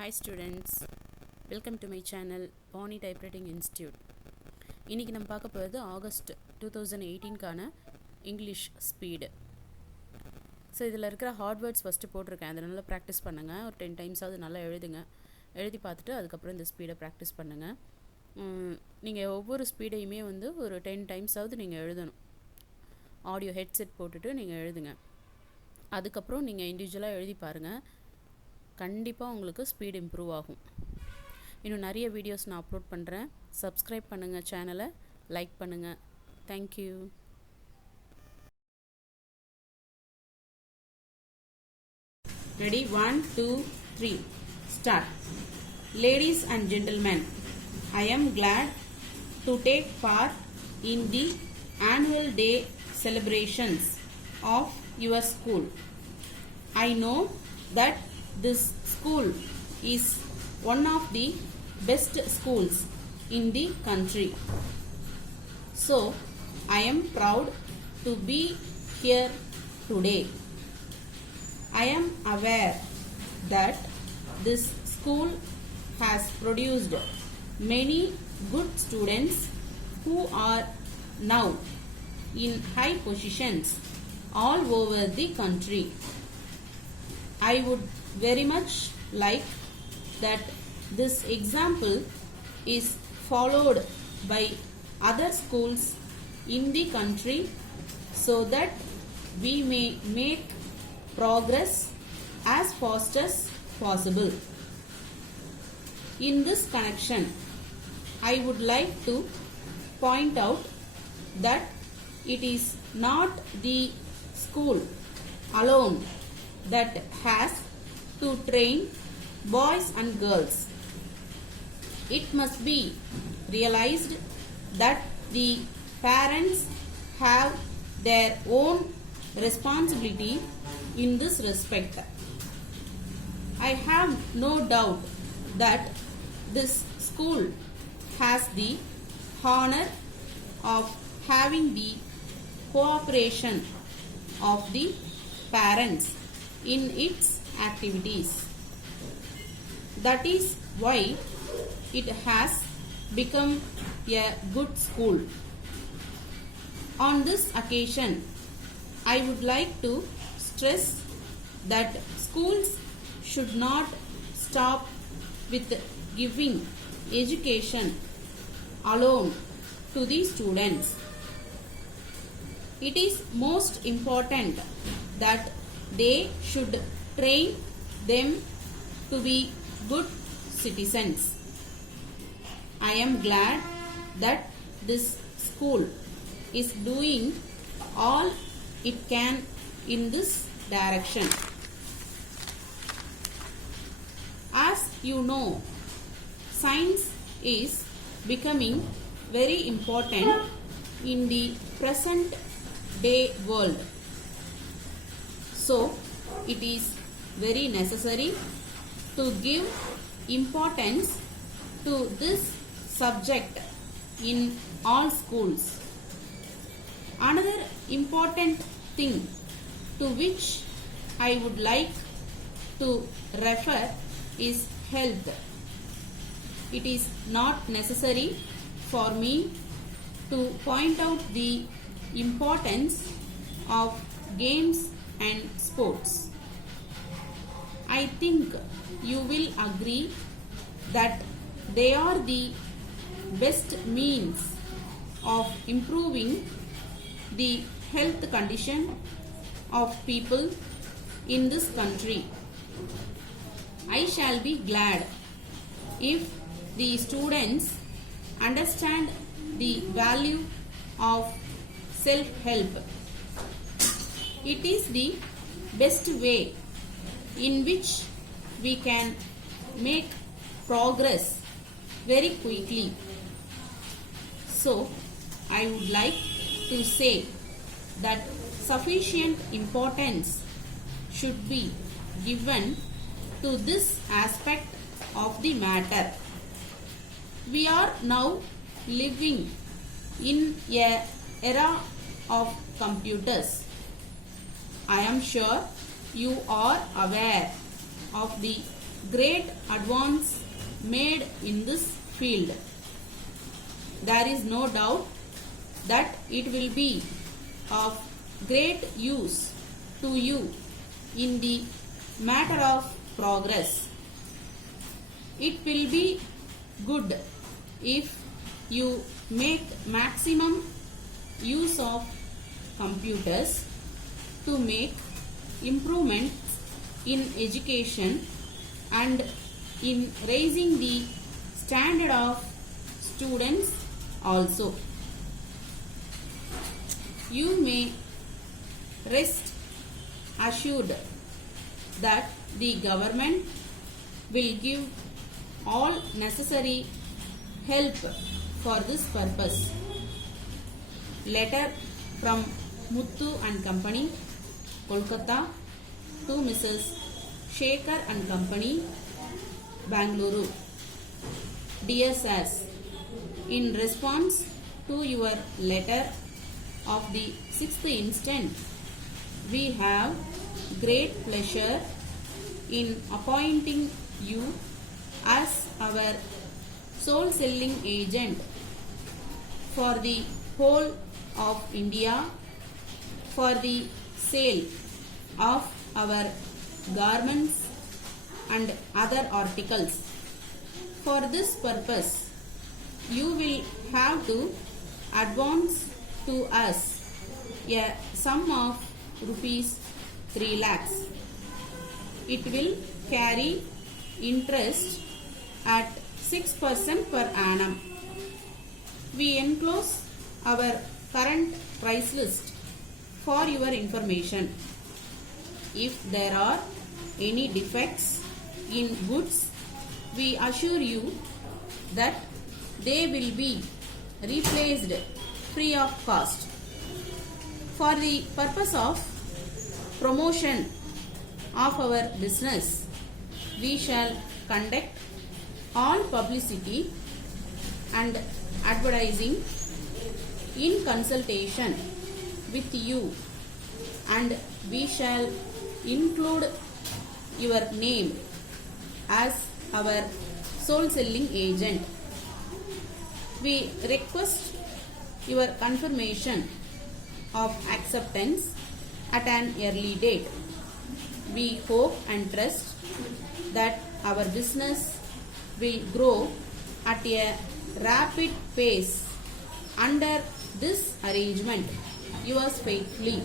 Hi students, welcome to my channel Pony Typewriting Institute. இன்னைக்கு நம்ம பார்க்க போகிறது ஆகஸ்ட் 2018 இங்கிலீஷ் ஸ்பீடு. ஸோ இதில் இருக்கிற ஹார்ட் வேர்ட்ஸ் ஃபஸ்ட்டு போட்டிருக்கேன், அதை நல்லா ப்ராக்டிஸ் பண்ணுங்கள். ஒரு 10 டைம்ஸாவது நல்லா எழுதி பார்த்துட்டு அதுக்கப்புறம் இந்த ஸ்பீடை ப்ராக்டிஸ் பண்ணுங்கள். நீங்கள் ஒவ்வொரு ஸ்பீடையுமே ஒரு 10 டைம்ஸாவது நீங்கள் எழுதணும். ஆடியோ ஹெட்செட் போட்டுட்டு நீங்கள் எழுதுங்க. அதுக்கப்புறம் நீங்கள் இண்டிவிஜுவலாக எழுதி பாருங்கள். கண்டிப்பாக உங்களுக்கு ஸ்பீட் இம்ப்ரூவ் ஆகும். இன்னும் நிறைய வீடியோஸ் நான் அப்லோட் பண்ணுறேன். சப்ஸ்கிரைப் பண்ணுங்கள், சேனலை லைக் பண்ணுங்கள். Thank you. Ready? 1, 2, 3. Start. Ladies and gentlemen, I am glad to take part in the annual day celebrations of your school. I know that this school is one of the best schools in the country. So, I am proud to be here today. I am aware that this school has produced many good students who are now in high positions all over the country. I would very much like that this example is followed by other schools in the country so that we may make progress as fast as possible. In this connection, I would like to point out that it is not the school alone that has to train boys and girls. It must be realized that the parents have their own responsibility in this respect. I have no doubt that this school has the honor of having the cooperation of the parents in its activities. That is why it has become a good school. On this occasion, I would like to stress that schools should not stop with giving education alone to the students. It is most important that they should train them to be good citizens. I am glad that this school is doing all it can in this direction. As you know, science is becoming very important in the present day world. So, it is very necessary to give importance to this subject in all schools. Another important thing to which I would like to refer is health. It is not necessary for me to point out the importance of games and sports. I think you will agree that they are the best means of improving the health condition of people in this country. I shall be glad if the students understand the value of self-help. It is the best way in which we can make progress very quickly. So, I would like to say that sufficient importance should be given to this aspect of the matter. We are now living in an era of computers. I am sure you are aware of the great advance made in this field. There is no doubt that it will be of great use to you in the matter of progress. It will be good if you make maximum use of computers to make improvements in education and in raising the standard of students also. You may rest assured that the government will give all necessary help for this purpose. Letter from Muthu and Company, Kolkata, to Mrs. Shekhar and Company, Bangalore. Dear Sirs, in response to your letter of the 6th instant, we have great pleasure in appointing you as our sole selling agent for the whole of India for the sale of our garments and other articles. For this purpose, you will have to advance to us a sum of rupees 3 lakhs. It will carry interest at 6% per annum. We enclose our current price list for your information. If there are any defects in goods, we assure you that they will be replaced free of cost. For the purpose of promotion of our business, we shall conduct all publicity and advertising in consultation with you, and we shall include your name as our sole selling agent. We request your confirmation of acceptance at an early date. We hope and trust that our business will grow at a rapid pace under this arrangement. Yours faithfully,